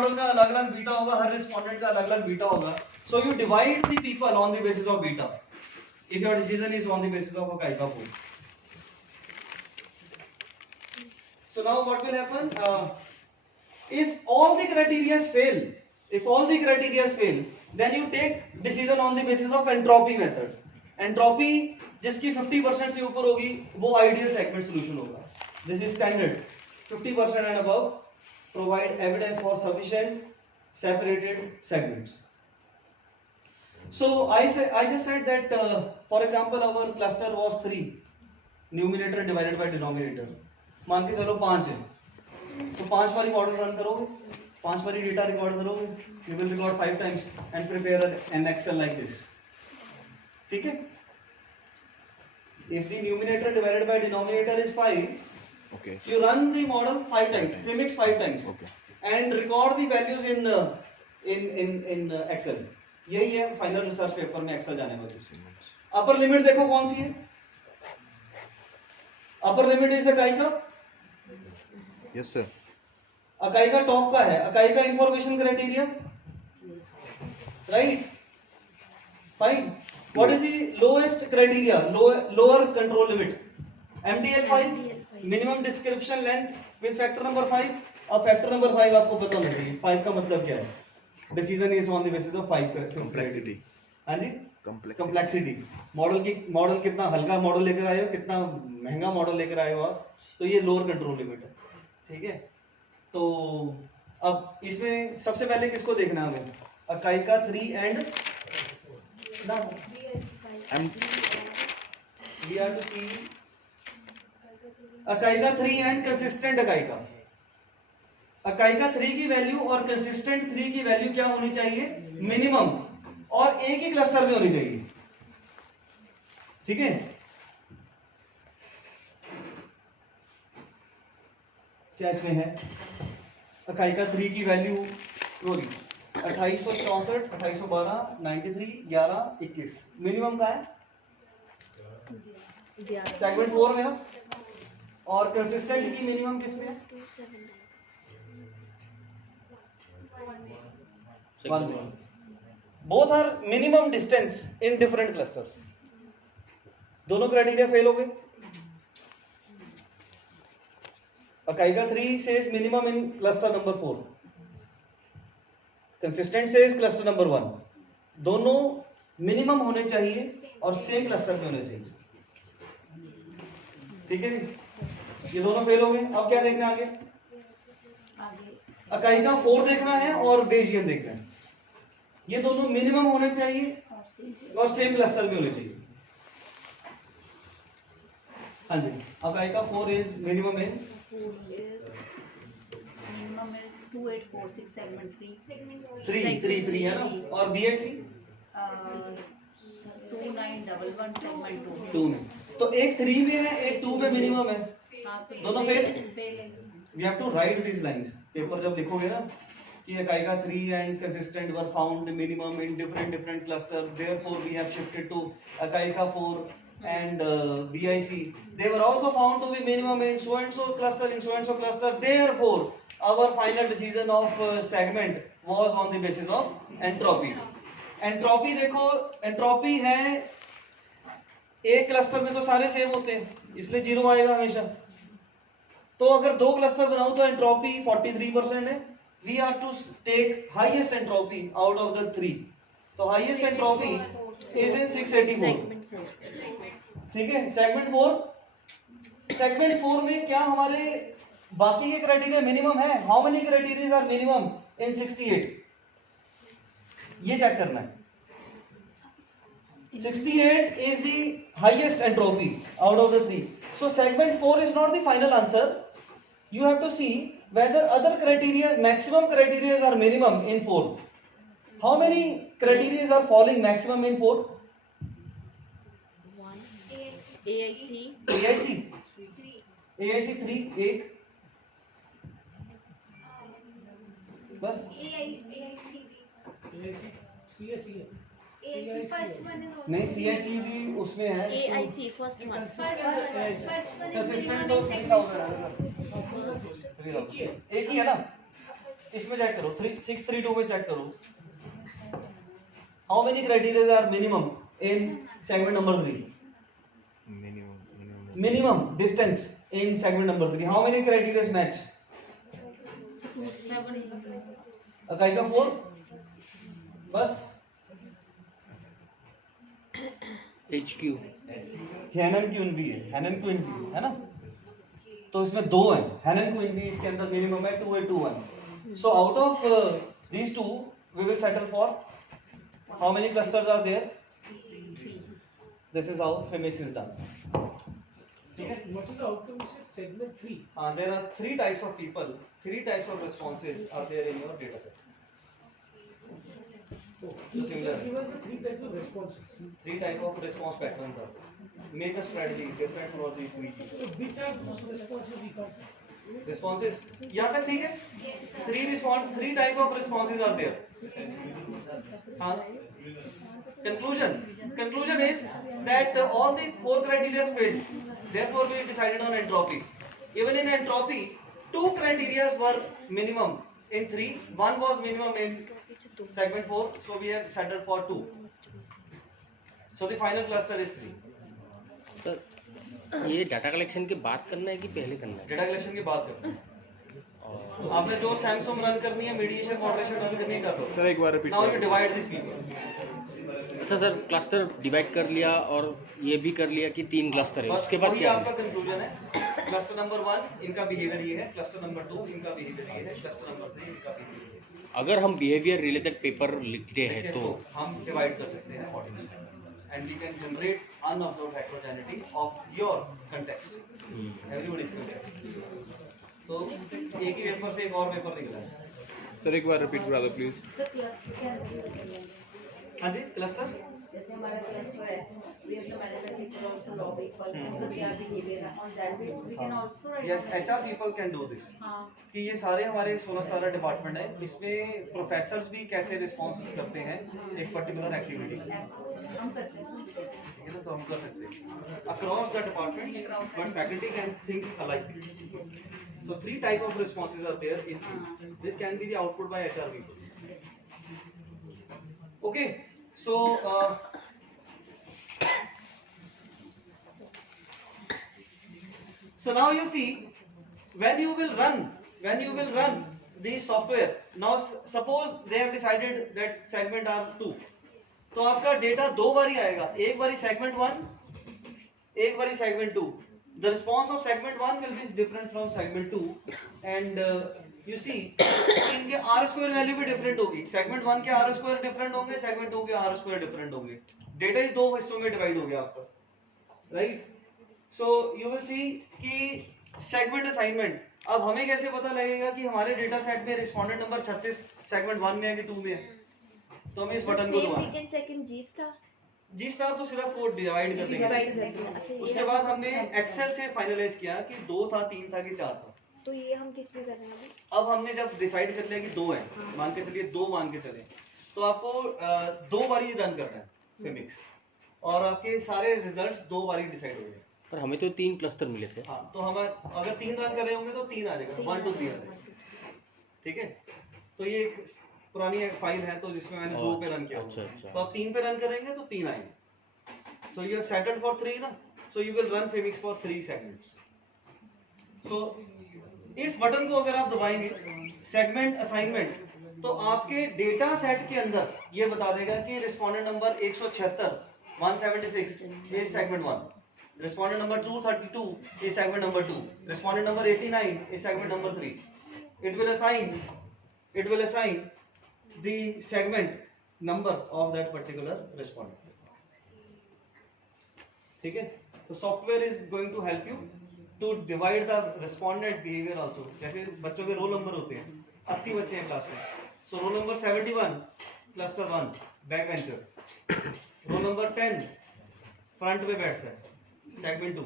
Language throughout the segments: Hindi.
मॉडल का अलग अलग बीटा होगा, हर रिस्पोंडेंट का अलग अलग बीटा होगा. So you divide the people on the basis of beta if your decision is on the basis of Akaika 4. So now what will happen? If all the criteria fail, then you take decision on the basis of entropy method. Entropy जिसकी 50% से ऊपर होगी वो ideal segment solution होगा. This is standard. 50% and above provide evidence for sufficient separated segments. So I just said that for example our cluster was 3, numerator divided by denominator. मान के चलो 5 है, तो 5 बारी मॉडल रन करोगे, 5 बारी डेटा रिकॉर्ड करोगे, you will record 5 times and prepare an Excel like this. ठीक है? If the numerator divided by denominator is 5, okay, you run the model 5 times, premix 5 times, okay, and record the values in Excel. यही है फाइनल रिसर्च पेपर में एक्सेल जाने वाली. अपर लिमिट देखो कौन सी है? Upper limit is Akaike. Yes sir. Akaike top का है. Akaike information criteria, right? Fine. What is the lowest criteria, lower control limit? MDL5, minimum description length with factor number 5. अब फैक्टर नंबर 5 आपको पता होना चाहिए. 5 का मतलब क्या है? Decision is on the basis of 5 complexity. हाँ जी, कंप्लेक्सिटी. मॉडल कितना हल्का मॉडल लेकर आए हो, कितना महंगा मॉडल लेकर आए हो आप, तो ये लोअर कंट्रोल लिमिट है. ठीक है? तो अब इसमें सबसे पहले किसको देखना है हमें? Akaike 3 and we are to see Akaike 3 and consistent Akaike. Akaike 3 की वैल्यू और कंसिस्टेंट 3 की वैल्यू क्या होनी चाहिए? मिनिमम, और एक ही क्लस्टर में होनी चाहिए. ठीक है? क्या इसमें है? अकाइका 3 की वैल्यू 2864, 2812, 93, 11, 21. मिनिमम का है सेगमेंट 4 में ना, और कंसिस्टेंट की मिनिमम किसमें है? 1. Both are minimum distance in different clusters. दोनों क्राइटेरिया फेल हो गए. अकाइका 3 says minimum in cluster number 4. Consistent says cluster number 1. दोनों मिनिमम होने चाहिए और सेम क्लस्टर पे होने चाहिए. ठीक है? ये दोनों फेल हो गए. अब क्या देखना आगे? अकाइका 4 देखना है और बेजियन देखना है. ये दोनों मिनिमम होने चाहिए और सेम क्लस्टर में होने चाहिए. हाँ जी, अकाइका 4 इज मिनिमम इन 2846 सेगमेंट 3 है ना, और BIC 2911 सेगमेंट 2 में. तो एक 3 में है, एक 2 में मिनिमम है. दोनों fail. We have to write these lines. Paper जब लिखोगे ना कि अकाइका 3 and consistent were found minimum in different cluster, therefore we have shifted to अकाइका 4 and BIC. They were also found to be minimum in so and so cluster, in so and so cluster. Therefore, our final decision of segment was on the basis of entropy. Entropy देखो, entropy है एक क्लस्टर में तो सारे सेम होते हैं, इसलिए 0 आएगा हमेशा. तो अगर 2 क्लस्टर बनाऊं तो एंट्रोपी 43% है. We are to take highest entropy out of the 3. तो हाईएस्ट एंट्रोपी इज इन 684. ठीक है? सेगमेंट 4 में क्या हमारे बाकी के क्राइटेरिया मिनिमम है? How many criteria are minimum in 68? ये चेक करना है. 68 is the highest entropy out of the 3. So segment 4 is not the final answer. You have to see whether other criteria, maximum criteria are minimum in 4. How many criteria are falling maximum in 4? 1 AIC 3, 8. बस नहीं, CIC भी उसमें है. AIC first one. कंसिस्टेंट तो 3000 एक ही है ना. इसमें चेक करो 632 में चेक करो how many criteria are minimum in segment number 3 minimum distance in segment number 3 how many criteria match 7 acai का 4 बस HQ हैनन क्यून भी है ना तो इसमें दो हैं हैनन क्यून भी इसके अंदर मिनिमम है 2821 so out of these two we will settle for how many clusters are there this is how Femix is done ठीक है What is the outcome? You said segment 3. there are three types of people 3 types of responses are there in your data set Oh, So similar. Give us the 3 types of responses. 3 type of response patterns are make a strategy different for the three So which are those responses we got? responses यहाँ तक ठीक है 3 type of responses are there हाँ conclusion is that all the 4 criteria failed therefore we decided on entropy even in entropy 2 criteria were minimum in 3 one was minimum in segment 4 so we have settled for 2 so the final cluster is 3 sir ये डाटा कलेक्शन के बाद करना है कि पहले करना है? डेटा कलेक्शन की बात करते हैं आपने जो सैमसंग रन करनी है मीडिएशन मॉडरेशन रन करनी है कर लो सर एक बार repeat now you divide this people अच्छा सर क्लस्टर डिवाइड कर लिया और ये भी कर लिया कि 3 क्लस्टर है बस उसके बाद वही क्या आपका कंक्लूजन है क्लस्टर नंबर 1 इनका बिहेवियर ये है क्लस्टर नंबर 2 इनका बिहेवियर ये है क्लस्टर नंबर 3 इनका बिहेवियर ये है अगर हम बिहेवियर रिलेटेड पेपर लिखते हैं ठीक है, तो तो हम डिवाइड कर सकते हैं accordingly and we can generate unobserved heterogeneity of your context everybody's context तो एक ही पेपर से एक और पेपर निकला है सर एक बार रिपीट करा दो प्लीज सर क्लस्टर क्या है हाँ जी क्लस्टर जैसे हमारा क्लस्टर है we have to manage the feature also log equal to their behavior on that basis we can also write yes HR people can do this हाँ कि ये सारे हमारे 16-17 डिपार्टमेंट है इसमें प्रोफेसर्स भी कैसे रिस्पॉन्स करते हैं एक पर्टिकुलर एक्टिविटी हम करते हैं ठीक है ना तो हम कर सकते हैं across the department but faculty can think alike so 3 type of responses are there in C this can be the output by HR people okay so so now you see when you will run the software now suppose they have decided that segment are 2 तो आपका डेटा 2 बारी आएगा एक बारी segment 1 एक बारी segment 2 the response of segment 1 will be different from segment 2 and you see इनके r square वैल्यू भी डिफरेंट होगी segment 1 के r square डिफरेंट होंगे segment 2 के r square डिफरेंट होंगे डेटा ही 2 हिस्सों में डिवाइड हो गया आपका right so you will see कि सेगमेंट असाइनमेंट अब हमें कैसे पता लगेगा कि हमारे डेटा सेट में रिस्पोंडेंट नंबर 36 सेगमेंट 1 में है कि 2 में है तो हमें इस बटन को दबाना we can check in G star G star तो सिर्फ वो डिवाइड कर देंगे divide करके अच्छा ये उसके बाद हमने एक्सेल से फाइनलाइज किया कि 2 था 3 था कि 4 था तो ये हम किस में कर रहे हैं अभी अब हमने जब डिसाइड कर लिया कि 2 है मान के चलिए 2 मान के चले तो आपको 2 बारी रन करना है फिमिक्स और आपके सारे रिजल्ट्स 2 बारी डिसाइड हो गए पर हमें तो 3 क्लस्टर मिले थे हाँ तो हम अगर 3 रन कर रहे होंगे तो 3 आ जाएगा 1 2 3 आ जाएगा ठीक है तो ये एक पुरानी एक फाइल है तो जिसमें मैंने 2 पे रन किया अच्छा, होगा। अच्छा। तो आप 3 पे रन करेंगे तो 3 आएंगे so you have settled for 3 ना so you will run FIMIX for 3 segments so इस बटन को अगर आप दबाएंगे सेगमेंट असाइनमेंट तो आपके डेटा सेट के अंदर ये बता देगा कि respondent number 176 176 is segment 1 respondent number 232 is segment number 2 respondent number 89 is segment number 3 it will assign the segment number of that particular respondent ठीक है तो software is going to help you to divide the respondent behaviour also जैसे बच्चों के रोल नंबर होते हैं 80 बच्चे हैं क्लास में so roll number 71 cluster 1 back bencher roll number 10 front में बैठता है सेगमेंट 2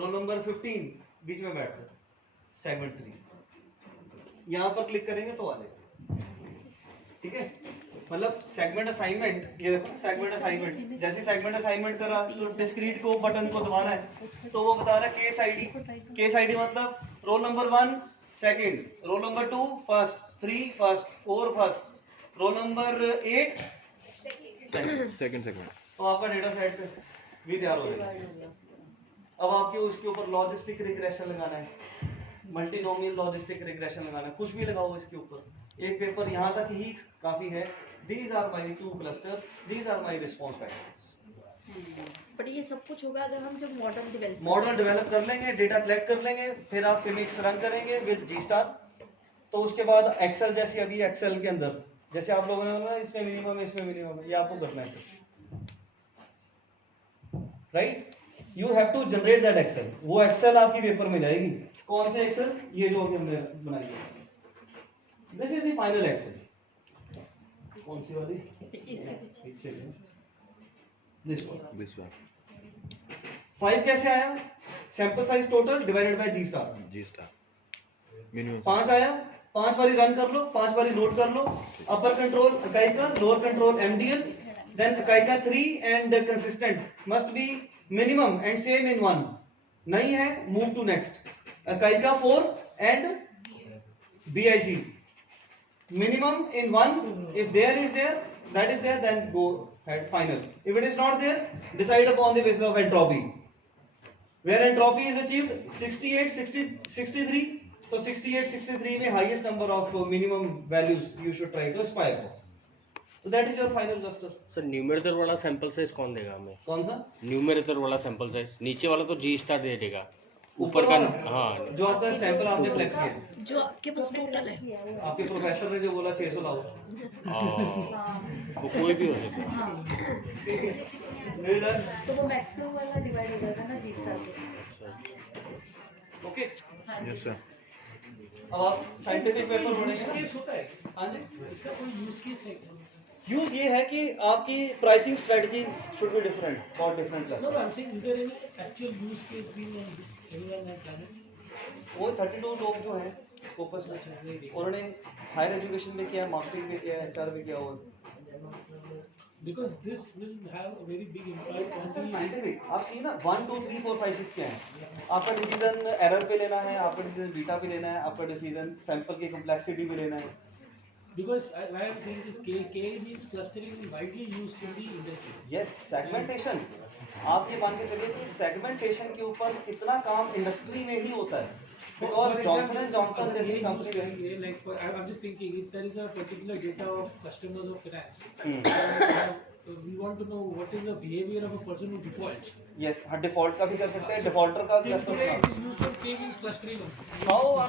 रोल नंबर 15 बीच में बैठता है सेगमेंट 3 यहां पर क्लिक करेंगे तो आ जाएगा ठीक है मतलब सेगमेंट असाइनमेंट ये देखो सेगमेंट असाइनमेंट जैसे सेगमेंट असाइनमेंट करा तो डिस्क्रीट को बटन को दबाना है तो वो बता रहा है केस आईडी मतलब roll number 1 second roll number 2 first 3 first, 4 first, row number 8 second. Second segment. तो आपका डेटा सेट भी तैयार हो जाएगा। अब आपको इसके ऊपर लॉजिस्टिक रिग्रेशन लगाना है, मल्टीनोमियल लॉजिस्टिक रिग्रेशन लगाना है, कुछ भी लगाओ इसके ऊपर। एक पेपर यहाँ तक ही काफी है। These are my 2 cluster, these are my response patterns. But ये सब कुछ होगा अगर हम जब मॉडल डेवलप कर लेंगे, डेटा कलेक्ट कर लेंगे, फिर आप फिमिक्स रन करेंगे विद जी स्टार। तो उसके बाद एक्सेल, जैसे अभी एक्सेल के अंदर जैसे आप लोगों ने बोला इसमें मिनिमम है, इसमें मिनिमम है, ये आपको करना है, right? You have to generate that excel. वो एक्सेल आपकी पेपर में जाएगी। कौन से एक्सेल? ये जो अभी हमने बनाई है। This is the final excel. कौन सी वाली? This one. This one. 5 कैसे आया? Sample size total divided by G star. G star. Minimum. 5 आया, 5 बारी रन कर लो, 5 बारी नोट कर लो। अपर कंट्रोल इकाई का, लोअर कंट्रोल एमडीएल, देन इकाई का 3 and consistent must be minimum and same in 1। नहीं है, मूव टू नेक्स्ट। इकाई का 4 and BIC minimum in 1। If there is there, that is there, then go ahead final. If it is not there, decide upon the basis of entropy. Where entropy is achieved 68, 60, 63, तो 68, 63 में highest number of minimum values you should try to aspire for. So that is your final cluster. Sir numerator वाला सैंपल साइज कौन देगा हमें? कौन सा? न्यूमरेटर वाला सैंपल साइज, नीचे वाला तो जी स्टार दे देगा, ऊपर ऊपर का वाला? हाँ। जो आपका सैंपल आपने कलेक्ट किया, जो आपके पास टोटल है। आपके प्रोफेसर ने जो बोला 600 लाओ, वो कोई भी हो सकता है। तो वो मैक्सिमम वाला डिवाइड हो जाएगा ना जी स्टार ओके। Yes sir. अब आप साइंटिफिक पेपर यूज पढ़ेंगे। केस होता है, हाँ जी। इसका कोई यूज केस है? यूज ये है कि आपकी pricing strategy should be different for different No, classes. I'm saying is there any actual use case being on this anyone has done it? वो 32 लोग जो हैं स्कोपस में, उन्होंने हायर एजुकेशन में किया, मास्टरिंग में किया, एचआर में किया। और Because this will have a very big impact on the scientific आप सी ना 1 2 3 4 5 6 क्या है। आपका डिसीजन एरर पे लेना है, आपका डिसीजन बीटा पे लेना है, आपका डिसीजन सैंपल की कॉम्प्लेक्सिटी पे लेना है। because I am saying this K means clustering is widely used in the industry. Yes, segmentation. आप ये मान के चलिए कि सेगमेंटेशन के ऊपर कितना काम इंडस्ट्री में ही होता है। बिकॉज जॉनसन एंड जॉनसन जैसी कंपनी है। Like for, I'm just thinking if there is a particular data of customers of finance, we want to know what is the behavior of a person who defaults. Yes, हाँ डिफॉल्ट का भी कर सकते हैं, डिफॉल्टर का Till cluster today it is used for K means clustering. हाउ आर